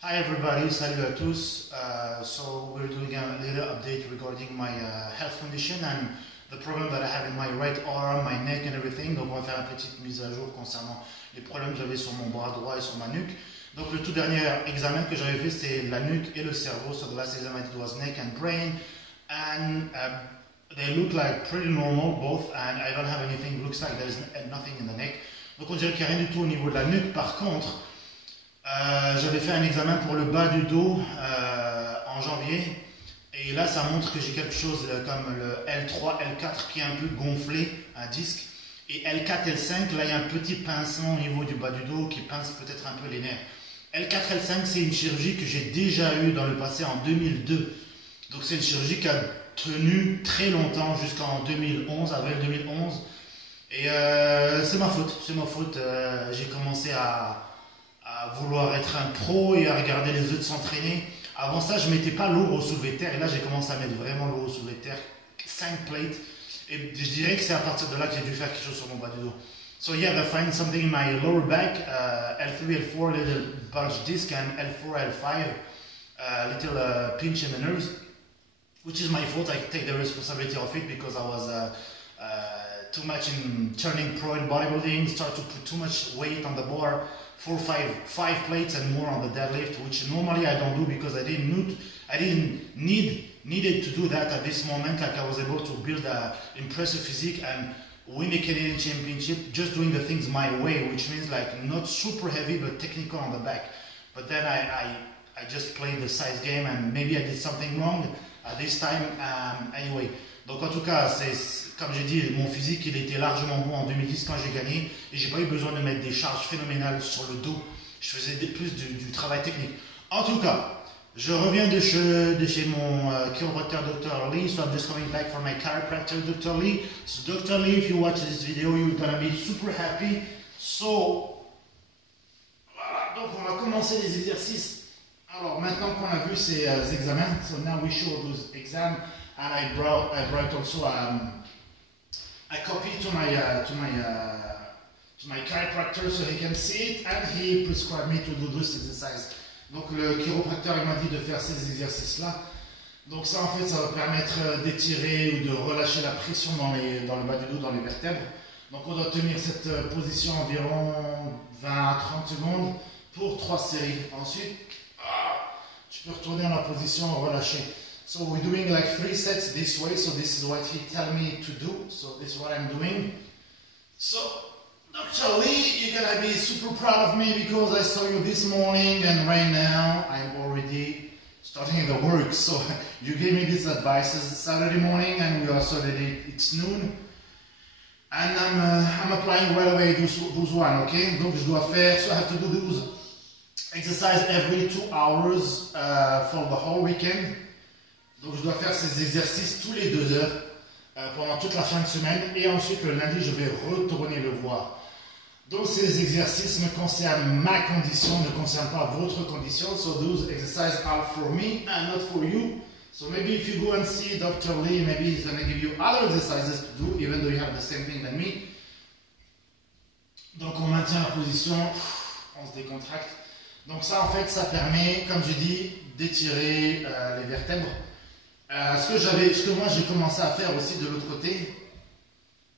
Hi everybody, salut à tous. So we're doing a little update regarding my health condition and the problem that I have in my right arm, my neck and everything. Donc on va faire une petite mise à jour concernant les problèmes que j'avais sur mon bras droit et sur ma nuque. Donc le tout dernier examen que j'avais fait c'était la nuque et le cerveau. So the last exam I did was neck and brain and they look like pretty normal both and I don't have anything, looks like there's nothing in the neck. Donc on dirait qu'il n'y a rien du tout au niveau de la nuque. Par contre, j'avais fait un examen pour le bas du dos en janvier et là ça montre que j'ai quelque chose comme le L3, L4 qui est un peu gonflé, un disque, et L4, L5, là il y a un petit pincement au niveau du bas du dos qui pince peut-être un peu les nerfs. L4, L5 c'est une chirurgie que j'ai déjà eue dans le passé en 2002, donc c'est une chirurgie qui a tenu très longtemps jusqu'en 2011, avril 2011, et c'est ma faute, j'ai commencé à vouloir être un pro et à regarder les autres s'entraîner. Avant ça, je mettais pas lourd au soulevé de terre et là j'ai commencé à mettre vraiment lourd au soulevé de terre, 5 plates, et je dirais que c'est à partir de là que j'ai dû faire quelque chose sur mon bas du dos. So yeah, I find something in my lower back, L3, L4, little bulge disc, and L4, L5, little pinch in the nerves, which is my fault. I take the responsibility of it because I was too much in turning pro in bodybuilding, start to put too much weight on the bar, 5 plates and more on the deadlift, which normally I don't do because I didn't needed to do that at this moment. Like I was able to build an impressive physique and win a Canadian championship just doing the things my way, which means like not super heavy but technical on the back. But then I just played the size game and maybe I did something wrong at this time. Anyway, donc en tout cas, comme j'ai dit, mon physique il était largement bon en 2010 quand j'ai gagné et j'ai pas eu besoin de mettre des charges phénoménales sur le dos. Je faisais plus du travail technique. En tout cas, je reviens de chez mon chiropracteur Dr. Lee, so I'm just coming back from my chiropractor Dr. Lee. So Dr. Lee, if you watch this video, you're gonna be super happy. So, voilà, donc on va commencer les exercices. Alors maintenant qu'on a vu ces examens, so now we show those exams, and I brought also a copy to my chiropractor so he can see it, and he prescribed me to do this exercise. Donc le chiropracteur il m'a dit de faire ces exercices là. Donc ça en fait ça va permettre d'étirer ou de relâcher la pression dans le bas du dos, dans les vertèbres. Donc on doit tenir cette position environ 20 à 30 secondes pour 3 séries. Ensuite, tu peux retourner dans la position relâchée. So we're doing like 3 sets this way, so this is what he tell me to do, so this is what I'm doing. So, Dr. Lee, you're gonna be super proud of me because I saw you this morning and right now I'm already starting the work. So you gave me these advices Saturday morning and we also did it, it's noon. And I'm applying right away those one, okay? Donc je dois faire, so I have to do those exercise every 2 hours for the whole weekend. Donc je dois faire ces exercices tous les 2 heures pendant toute la fin de semaine et ensuite le lundi je vais retourner le voir. Donc ces exercices me concernent ma condition, ne concernent pas votre condition. So those exercises are for me and not for you. So maybe if you go and see Dr. Lee, maybe he's going to give you other exercises to do even though you have the same thing than me. Donc on maintient la position, on se décontracte. Donc ça en fait ça permet, comme je dis, d'étirer les vertèbres. Ce que moi j'ai commencé à faire aussi de l'autre côté,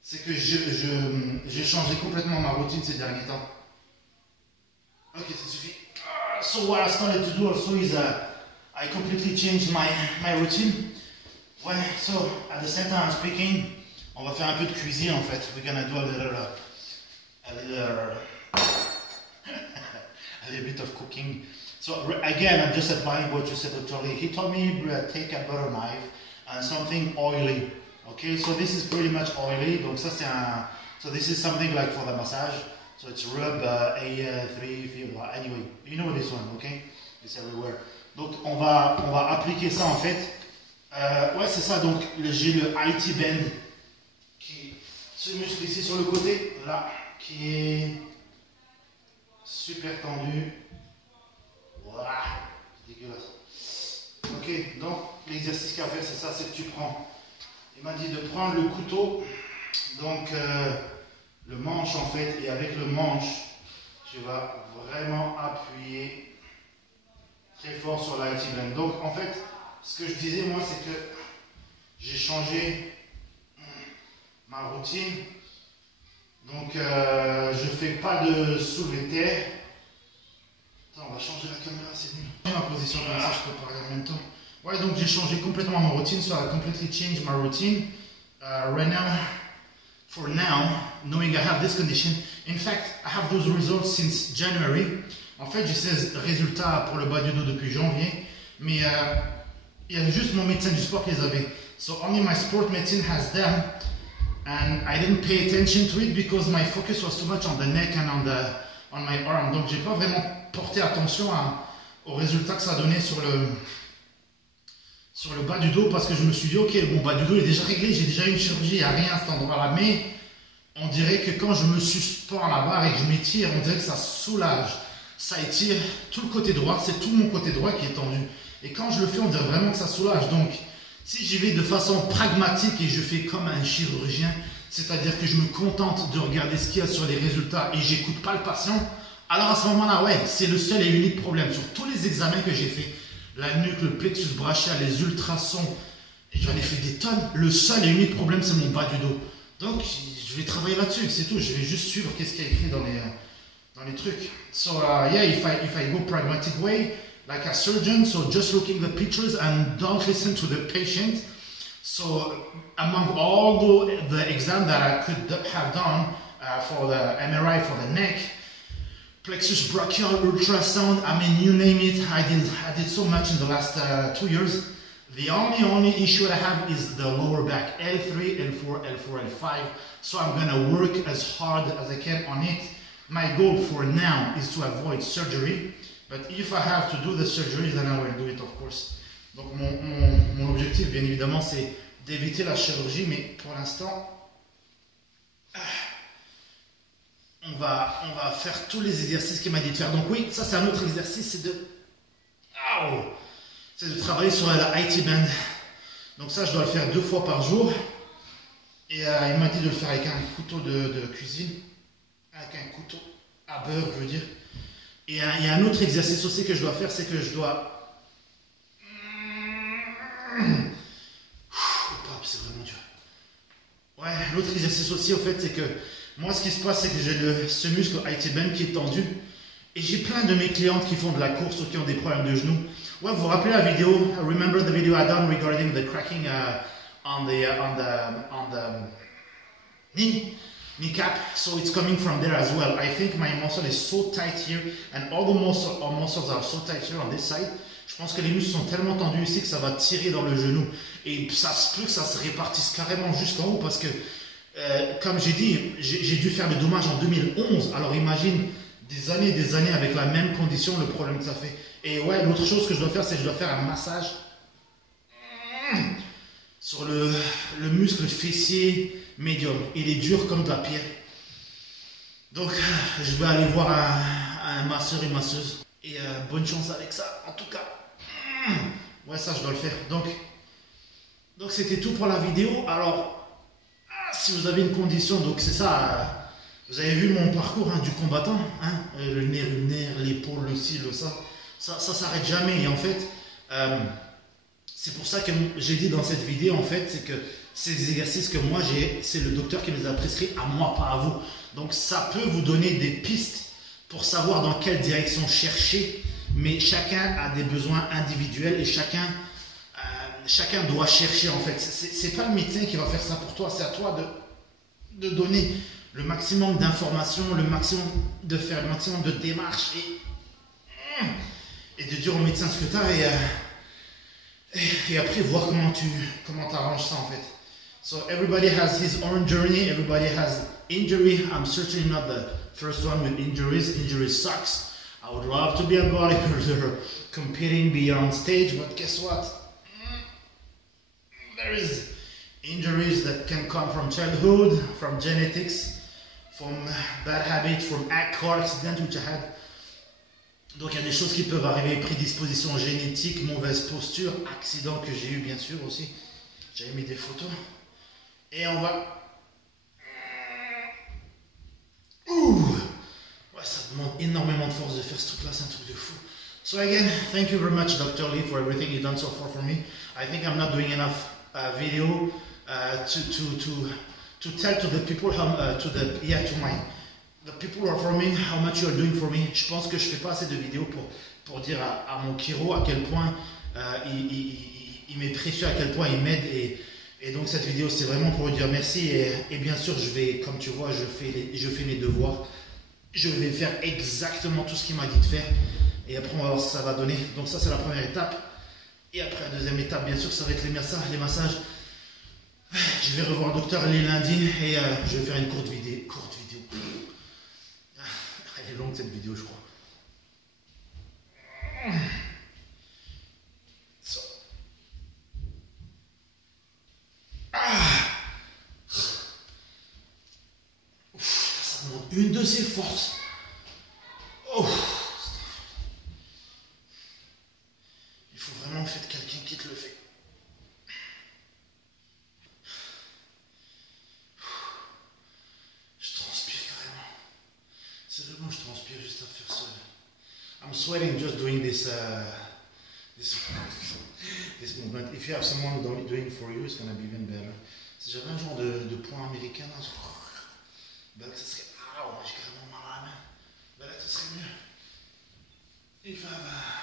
c'est que j'ai changé complètement ma routine ces derniers temps. Ok, ça suffit. So what I started to do also is I completely changed my routine. Ouais, so at the same time I'm speaking, on va faire un peu de cuisine en fait. We're gonna do a little bit of cooking. So again, I'm just applying what you said, Dr. Lee. He told me take a butter knife and something oily. Okay, so this is pretty much oily. Donc ça c'est so this is something like for the massage. So it's rub A3, anyway, you know this one, okay? It's everywhere. Donc on va appliquer ça en fait. Ouais c'est ça. Donc j'ai le IT band qui ce muscle ici sur le côté là qui est super tendu. Voilà, c'est dégueulasse. Ok, donc l'exercice qu'il y a à faire, c'est ça, c'est que tu prends. Il m'a dit de prendre le couteau, donc le manche en fait, et avec le manche, tu vas vraiment appuyer très fort sur la IT band. Donc en fait, ce que je disais moi, c'est que j'ai changé ma routine. Donc je fais pas de soulevé de terre. Attends, on va changer la caméra, c'est mieux. Ma position comme ça, je peux parler en même temps. Ouais, donc j'ai changé complètement ma routine, so I completely changed my routine. Right now, for now, knowing I have this condition, in fact, I have those results since January. En fait, j'ai ces résultats pour le bas du dos depuis janvier, mais il y avait juste mon médecin du sport qui les avait. So only my sport medicine has them, and I didn't pay attention to it because my focus was too much on the neck and on my arm. Donc j'ai pas vraiment porté attention aux résultats que ça donnait sur le bas du dos, parce que je me suis dit ok, mon bas du dos est déjà réglé, j'ai déjà eu une chirurgie, il n'y a rien à cet endroit-là, mais on dirait que quand je me suspends à la barre et que je m'étire, on dirait que ça soulage, ça étire tout le côté droit, c'est tout mon côté droit qui est tendu. Et quand je le fais, on dirait vraiment que ça soulage. Donc, si j'y vais de façon pragmatique et je fais comme un chirurgien, c'est-à-dire que je me contente de regarder ce qu'il y a sur les résultats et j'écoute pas le patient, alors à ce moment-là, ouais, c'est le seul et unique problème. Sur tous les examens que j'ai fait, la nuque, le plexus brachial, les ultrasons, j'en ai fait des tonnes, le seul et unique problème, c'est mon bas du dos. Donc, je vais travailler là-dessus, c'est tout. Je vais juste suivre qu'est-ce qu'il y a écrit dans les trucs. So, yeah, if I go pragmatic way, like a surgeon, so just looking at the pictures and don't listen to the patient. So, among all the exams that I could have done for the MRI for the neck, plexus brachial, ultrasound, I mean, you name it, I did so much in the last 2 years. The only issue I have is the lower back, L3, L4, L4, L5. So I'm gonna work as hard as I can on it. My goal for now is to avoid surgery. But if I have to do the surgery, then I will do it, of course. Donc mon objectif, bien évidemment, c'est d'éviter la chirurgie, mais pour l'instant, on va faire tous les exercices qu'il m'a dit de faire. Donc oui, ça c'est un autre exercice, c'est de travailler sur la IT band. Donc ça, je dois le faire 2 fois par jour. Et il m'a dit de le faire avec un couteau de cuisine, avec un couteau à beurre, je veux dire. Et il y a un autre exercice aussi que je dois faire, c'est que je dois... C'est vraiment dur. Ouais, l'autre exercice aussi, au fait, c'est que moi, ce qui se passe, c'est que j'ai ce muscle IT band qui est tendu. Et j'ai plein de mes clientes qui font de la course ou qui ont des problèmes de genoux. Ouais, vous vous rappelez la vidéo? Remember the video I done regarding the cracking on the kneecap? So it's coming from there as well. I think my muscle is so tight here, and all the muscles are so tight here on this side. Je pense que les muscles sont tellement tendus ici que ça va tirer dans le genou. Et ça se peut que ça se répartisse carrément jusqu'en haut parce que, comme j'ai dit, j'ai dû faire le dommage en 2011. Alors imagine des années avec la même condition, le problème que ça fait. Et ouais, l'autre chose que je dois faire, c'est que je dois faire un massage sur le muscle fessier médium. Il est dur comme de la pierre. Donc, je vais aller voir un masseur, une masseuse. Et bonne chance avec ça, en tout cas. Ouais, ça, je dois le faire. Donc c'était tout pour la vidéo. Alors, si vous avez une condition, donc c'est ça. Vous avez vu mon parcours du combattant. Le nerf lunaire, l'épaule, le ci, le ça. Ça s'arrête jamais. Et en fait, c'est pour ça que j'ai dit dans cette vidéo, en fait, c'est que ces exercices que moi j'ai, c'est le docteur qui me les a prescrits à moi, pas à vous. Donc ça peut vous donner des pistes pour savoir dans quelle direction chercher, mais chacun a des besoins individuels et chacun doit chercher en fait. C'est pas le médecin qui va faire ça pour toi, c'est à toi de donner le maximum d'informations, de faire le maximum de démarches et de dire au médecin ce que tu as et après voir comment t'arranges ça en fait. So everybody has his own journey, everybody has injury. I'm certainly not the first one with injuries. Injuries sucks. I would love to be a bodybuilder competing beyond stage, but guess what? There is injuries that can come from childhood, from genetics, from bad habits, from car accident which I had. Donc il y a des choses qui peuvent arriver, prédisposition génétique, mauvaise posture, accident que j'ai eu bien sûr aussi. J'avais mis des photos. Et on va... Ouais, ça demande énormément de force de faire ce truc-là, c'est un truc de fou. So again, thank you very much, Dr. Lee, for everything you've done so far for me. I think I'm not doing enough video to tell to the people how, the people who are for me how much you're doing for me. Je pense que je fais pas assez de vidéos pour dire à mon chiro à quel point il m'est précieux, à quel point il m'aide, et donc cette vidéo c'est vraiment pour lui dire merci, et bien sûr je vais, comme tu vois, je fais mes devoirs, je vais faire exactement tout ce qu'il m'a dit de faire, et après on va voir ce que ça va donner. Donc ça c'est la première étape, et après la deuxième étape bien sûr ça va être les massages. Je vais revoir le docteur les lundis, et je vais faire une courte vidéo. Elle est longue cette vidéo je crois. So. Ouf, ça demande une de ses forces. Oh. Il faut vraiment faire quelqu'un qui te le fait. Je transpire carrément. C'est vraiment, je transpire juste à faire ça. I'm sweating just doing this movement. If you have someone doing it for you, it's gonna be even better. Si j'avais un genre de point américain, là, ben là, ça serait. Ah, j'ai carrément mal à la main. Ben là, ça serait mieux. If I have